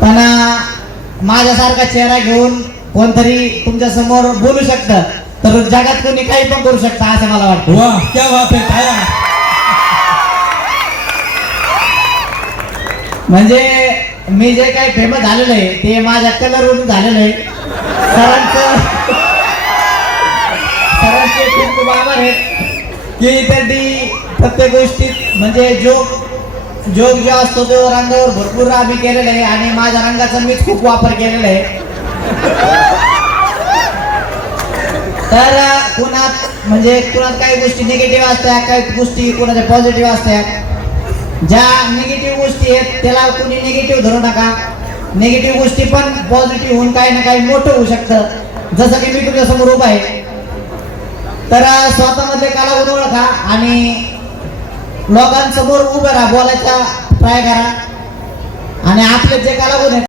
पण माझ्यासारखा चेहरा घेऊन कोणतरी तुमच्या समोर बोलू शकतं तर जगात कोणी काही पण करू शकतं असं मला वाटतं. वाह, क्या बात है. काय म्हणजे मी जे काही फेमस झालेलं आहे ते माझ्या कलरवरून झालेलं आहे. सरांचे खूप खूप आभार आहेत की त्यांनी प्रत्येक गोष्टीत म्हणजे जोक जो असतो तो रंगावर भरपूर आम्ही केलेला आहे आणि माझ्या रंगाचा मीच खूप वापर केलेला आहे. तर कुणात म्हणजे कुणात काही गोष्टी निगेटिव्ह असतात, काही गोष्टी कुणाच्या पॉझिटिव्ह असतात. ज्या निगेटिव्ह गोष्टी आहेत त्याला कोणी निगेटिव्ह धरू नका. निगेटिव्ह गोष्टी पण पॉझिटिव्ह होऊन काही ना काही मोठं होऊ शकतं. जसं की मी तुमच्या समोर उभा आहे तर स्वतःमध्ये कलागुण ओळखा आणि लोकांसमोर उभं राहा, बोलायचा ट्राय करा आणि आपले जे कलागुण आहेत